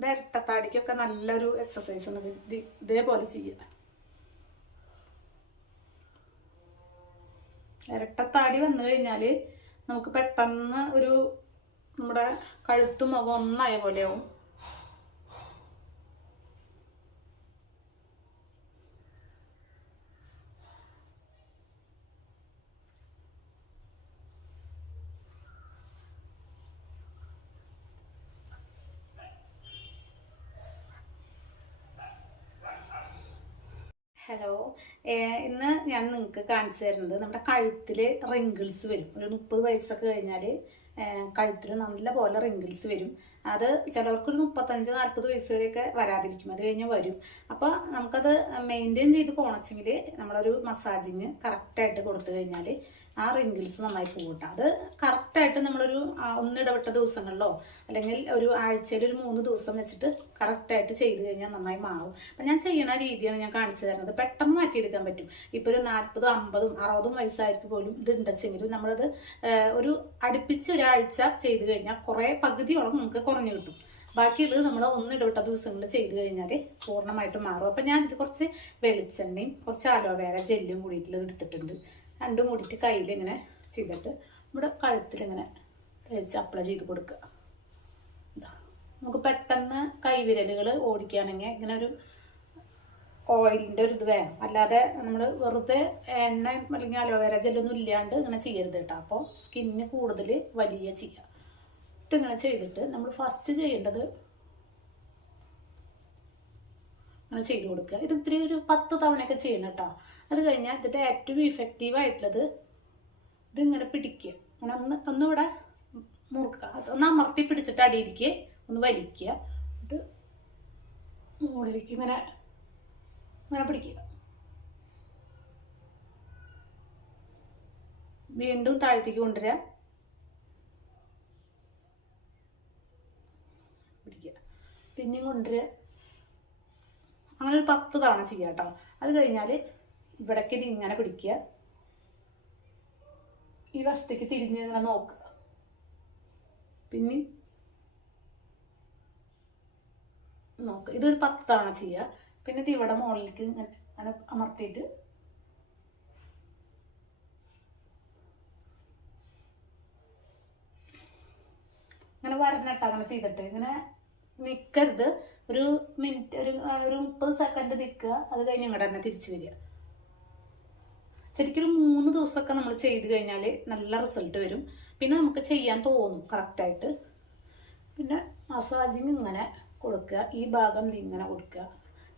ഇവിടെ ഇരട്ടത്താടിക്കൊക്കെ നല്ലൊരു എക്സസൈസ് ഇത് ഇതേപോലെ ചെയ്യുക. ഇരട്ടത്താടി വന്നു കഴിഞ്ഞാൽ നമുക്ക് പെട്ടെന്ന് ഒരു നമ്മുടെ കഴുത്തും മുഖം ഒന്നായ പോലെയാവും. ഹലോ ഇന്ന് ഞാൻ നിങ്ങൾക്ക് കാണിച്ചു തരുന്നത് നമ്മുടെ കഴുത്തിൽ റിങ്കിൾസ് വരും. ഒരു മുപ്പത് വയസ്സൊക്കെ കഴിഞ്ഞാൽ കഴുത്തിൽ നല്ല പോലെ റിങ്കിൾസ് വരും. അത് ചിലവർക്കൊരു മുപ്പത്തഞ്ച് നാൽപ്പത് വയസ്സ് വരെയൊക്കെ വരാതിരിക്കും. അത് കഴിഞ്ഞ് വരും. അപ്പോൾ നമുക്കത് മെയിന്റെയിൻ ചെയ്ത് പോണച്ചെങ്കിൽ നമ്മളൊരു മസാജിങ് കറക്റ്റായിട്ട് കൊടുത്തു കഴിഞ്ഞാൽ ആ റിങ്കിൾസ് നന്നായി പോകട്ടെ അത് കറക്റ്റായിട്ട് നമ്മളൊരു ഒന്നിടവിട്ട ദിവസങ്ങളിലോ അല്ലെങ്കിൽ ഒരു ആഴ്ചയിൽ ഒരു മൂന്ന് ദിവസം വെച്ചിട്ട് കറക്റ്റായിട്ട് ചെയ്ത് കഴിഞ്ഞാൽ നന്നായി മാറും. അപ്പം ഞാൻ ചെയ്യണ രീതിയാണ് ഞാൻ കാണിച്ചു തരുന്നത്. പെട്ടെന്ന് മാറ്റിയെടുക്കാൻ പറ്റും. ഇപ്പോൾ ഒരു നാൽപ്പതും അമ്പതും അറുപതും വയസ്സായിരിക്കും പോലും ഇത് ഉണ്ടെച്ചെങ്കിലും നമ്മളത് ഒരു അടുപ്പിച്ച് ഒരാഴ്ച ചെയ്ത് കഴിഞ്ഞാൽ കുറേ പകുതിയോളം നമുക്ക് കുറഞ്ഞു കിട്ടും. ബാക്കിയുള്ളത് നമ്മൾ ഒന്നിടവിട്ട ദിവസങ്ങളിൽ ചെയ്ത് കഴിഞ്ഞാൽ പൂർണമായിട്ട് മാറും. അപ്പം ഞാനിത് കുറച്ച് വെളിച്ചെണ്ണയും കുറച്ച് അലോവേര ജെല്ലും കൂടിയിട്ട് എടുത്തിട്ടുണ്ട്. രണ്ടും കൂടിയിട്ട് കയ്യിൽ ഇങ്ങനെ ചെയ്തിട്ട് നമ്മുടെ കഴുത്തിൽ ഇങ്ങനെ തേച്ച് അപ്ലൈ ചെയ്ത് കൊടുക്കുക. ഇതാ. നമുക്ക് പെട്ടെന്ന് കൈവിരലുകൾ ഓടിക്കുകയാണെങ്കിൽ ഇങ്ങനെ ഒരു ഓയിലിന്റെ ഒരു ഇത് വേണം. അല്ലാതെ നമ്മൾ വെറുതെ എണ്ണ അല്ലെങ്കിൽ അലോവേര ജെല്ലൊന്നും ഇല്ലാണ്ട് ഇങ്ങനെ ചെയ്യരുത് കേട്ടോ. അപ്പോൾ സ്കിന്നിന് കൂടുതൽ വലിയ ചെയ്യുക എന്നിട്ട് ഇങ്ങനെ ചെയ്തിട്ട് നമ്മൾ ഫസ്റ്റ് ചെയ്യേണ്ടത് അങ്ങനെ ചെയ്ത് കൊടുക്കുക. ഇത് ഇത്തിരി ഒരു പത്ത് തവണയൊക്കെ ചെയ്യണം കേട്ടോ. അത് കഴിഞ്ഞാൽ ഇതിന്റെ ഏറ്റവും ഇഫക്റ്റീവ് ആയിട്ടുള്ളത് ഇതിങ്ങനെ പിടിക്കുക. അങ്ങനെ ഒന്ന് ഒന്നിവിടെ മുറുക്കുക. അത് ഒന്ന് അമർത്തി പിടിച്ചിട്ട് അടിയിരിക്കുക ഒന്ന് വലിക്കുക. ഇത് മുകളിലേക്ക് ഇങ്ങനെ ഇങ്ങനെ പിടിക്കുക. വീണ്ടും താഴത്തേക്ക് കൊണ്ടുവരാം പിന്നെയും കൊണ്ടുവരിക. അങ്ങനെ ഒരു പത്ത് തവണ ചെയ്യുക കേട്ടോ. അത് കഴിഞ്ഞാൽ ഇവിടേക്ക് ഇങ്ങനെ പിടിക്കുക. ഈ വസ്തുക്ക് തിരിഞ്ഞ് ഇങ്ങനെ നോക്കുക. പിന്നെ നോക്കുക. ഇതൊരു പത്ത് തവണ ചെയ്യുക. പിന്നെ ഇത് ഇവിടെ മുകളിലേക്ക് ഇങ്ങനെ അങ്ങനെ അമർത്തിയിട്ട് ഇങ്ങനെ വരഞ്ഞിട്ട് അങ്ങനെ ചെയ്തിട്ട് ഇങ്ങനെ നിൽക്കരുത് ഒരു മിനിറ്റ് ഒരു ഒരു മുപ്പത് സെക്കൻഡ് നിൽക്കുക അത് കഴിഞ്ഞ് ഇങ്ങോട്ട് തന്നെ തിരിച്ചു വരിക. ശരിക്കും മൂന്ന് ദിവസമൊക്കെ നമ്മൾ ചെയ്ത് കഴിഞ്ഞാൽ നല്ല റിസൾട്ട് വരും. പിന്നെ നമുക്ക് ചെയ്യാൻ തോന്നും കറക്റ്റായിട്ട് പിന്നെ മസാജിങ് ഇങ്ങനെ കൊടുക്കുക. ഈ ഭാഗം ഇങ്ങനെ കൊടുക്കുക.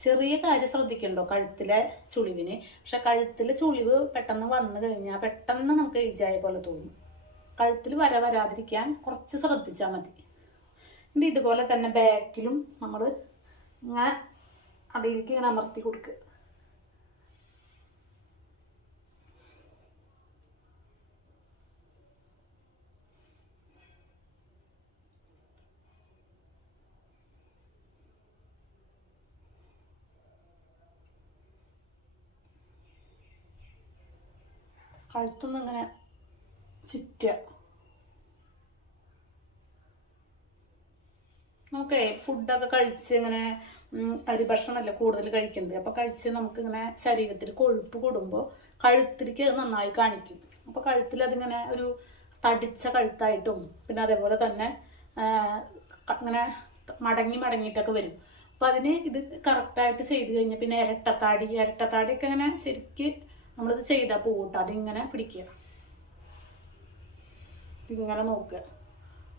ചെറിയ കാര്യം ശ്രദ്ധിക്കണ്ടോ കഴുത്തിലെ ചുളിവിന്? പക്ഷെ കഴുത്തിലെ ചുളിവ് പെട്ടെന്ന് വന്നു കഴിഞ്ഞാൽ പെട്ടെന്ന് നമുക്ക് ഏജായ പോലെ തോന്നും. കഴുത്തിൽ വര വരാതിരിക്കാൻ കുറച്ച് ശ്രദ്ധിച്ചാൽ മതി. ഇതുപോലെ തന്നെ ബാക്കിലും നമ്മൾ ഇങ്ങനെ അടിയിലേക്ക് ഇങ്ങനെ അമർത്തി കൊടുക്കുക കഴുത്തൊന്നും ഇങ്ങനെ ചിറ്റ. നമുക്ക് ഫുഡൊക്കെ കഴിച്ച് ഇങ്ങനെ അരി ഭക്ഷണമല്ലേ കൂടുതൽ കഴിക്കുന്നത്? അപ്പോൾ കഴിച്ച് നമുക്ക് ഇങ്ങനെ ശരീരത്തിൽ കൊഴുപ്പ് കൂടുമ്പോൾ കഴുത്തിലേക്ക് അത് നന്നായി കാണിക്കും. അപ്പോൾ കഴുത്തിൽ അതിങ്ങനെ ഒരു തടിച്ച കഴുത്തായിട്ടും പിന്നെ അതേപോലെ തന്നെ ഇങ്ങനെ മടങ്ങി മടങ്ങിയിട്ടൊക്കെ വരും. അപ്പോൾ അതിന് ഇത് കറക്റ്റായിട്ട് ചെയ്ത് കഴിഞ്ഞാൽ പിന്നെ ഇരട്ടത്താടി ഇരട്ടത്താടിയൊക്കെ ഇങ്ങനെ ശരിക്ക് നമ്മളിത് ചെയ്താൽ പോകട്ടോ അതിങ്ങനെ പിടിക്കുക. ഇങ്ങനെ നോക്കുക.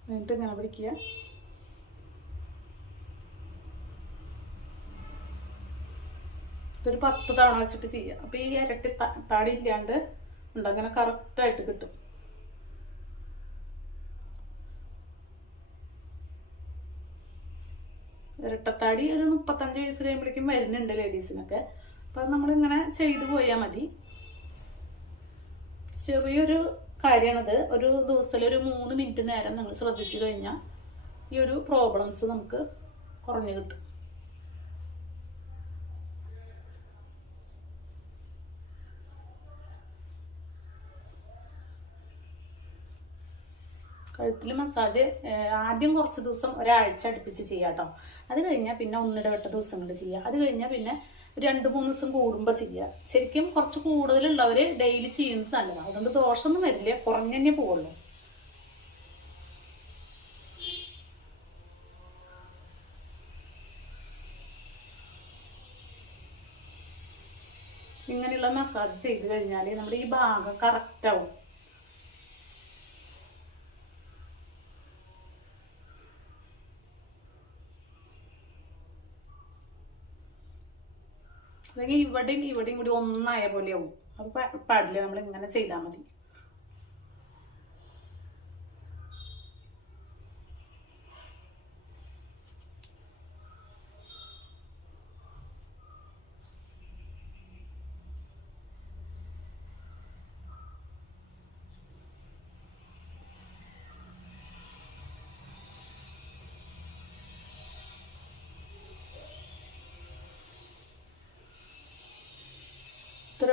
എന്നിട്ട് ഇങ്ങനെ പിടിക്കുക. ഇതൊരു പത്ത് തവണ വെച്ചിട്ട് ചെയ്യുക. അപ്പൊ ഈ ഇരട്ടി താടി ഇല്ലാണ്ട് ഉണ്ട്? അങ്ങനെ കറക്റ്റായിട്ട് കിട്ടും. ഇരട്ടത്താടി ഒരു മുപ്പത്തഞ്ച് വയസ്സ് കഴിയുമ്പോഴേക്കും വരുന്നുണ്ട് ലേഡീസിനൊക്കെ അപ്പം നമ്മളിങ്ങനെ ചെയ്തു പോയാൽ മതി. ചെറിയൊരു കാര്യമാണത് ഒരു ദിവസത്തിൽ ഒരു മൂന്ന് മിനിറ്റ് നേരം നിങ്ങൾ ശ്രദ്ധിച്ചു കഴിഞ്ഞാൽ ഈ ഒരു പ്രോബ്ലംസ് നമുക്ക് കുറഞ്ഞു കിട്ടും. കഴുത്തിൽ മസാജ് ആദ്യം കുറച്ച് ദിവസം ഒരാഴ്ച അടുപ്പിച്ച് ചെയ്യാം കേട്ടോ അത് കഴിഞ്ഞാൽ പിന്നെ ഒന്നിടവട്ട ദിവസങ്ങൾ ചെയ്യുക അത് കഴിഞ്ഞാൽ പിന്നെ രണ്ട് മൂന്ന് ദിവസം കൂടുമ്പോൾ ചെയ്യുക ശരിക്കും കുറച്ച് കൂടുതലുള്ളവർ ഡെയിലി ചെയ്യുന്നത് നല്ലതാണ്. അതുകൊണ്ട് ദോഷമൊന്നും വരില്ല. കുറഞ്ഞു തന്നെ പോവുള്ളൂ. ഇങ്ങനെയുള്ള മസാജ് ചെയ്ത് കഴിഞ്ഞാൽ നമ്മുടെ ഈ ഭാഗം കറക്റ്റ് അല്ലെങ്കിൽ ഇവിടെയും ഇവിടെയും കൂടി ഒന്നായ പോലെയാവും അത് പാടില്ല. നമ്മൾ ഇങ്ങനെ ചെയ്താൽ മതി.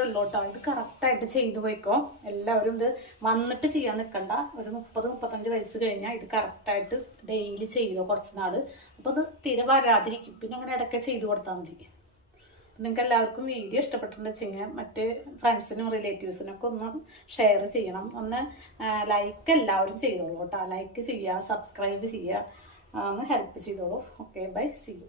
ഉള്ളൂ കേട്ടോ ഇത് കറക്റ്റായിട്ട് ചെയ്തു പോയിക്കോ. എല്ലാവരും ഇത് വന്നിട്ട് ചെയ്യാൻ നിൽക്കണ്ട ഒരു മുപ്പത് മുപ്പത്തഞ്ച് വയസ്സ് കഴിഞ്ഞാൽ ഇത് കറക്റ്റായിട്ട് ഡെയിലി ചെയ്തോ കുറച്ച് നാൾ അപ്പോൾ ഇത് തീരെ വരാതിരിക്കും. പിന്നെ അങ്ങനെ ഇടയ്ക്ക് ചെയ്തു കൊടുത്താൽ മതി. നിങ്ങൾക്ക് എല്ലാവർക്കും വീഡിയോ ഇഷ്ടപ്പെട്ടിട്ടുണ്ടെന്ന് വെച്ചാൽ മറ്റ് ഫ്രണ്ട്സിനും റിലേറ്റീവ്സിനൊക്കെ ഒന്ന് ഷെയർ ചെയ്യണം. ഒന്ന് ലൈക്ക് എല്ലാവരും ചെയ്തോളൂ കേട്ടോ. ലൈക്ക് ചെയ്യുക സബ്സ്ക്രൈബ് ചെയ്യുക ഒന്ന് ഹെൽപ്പ് ചെയ്തോളൂ. Okay bye C U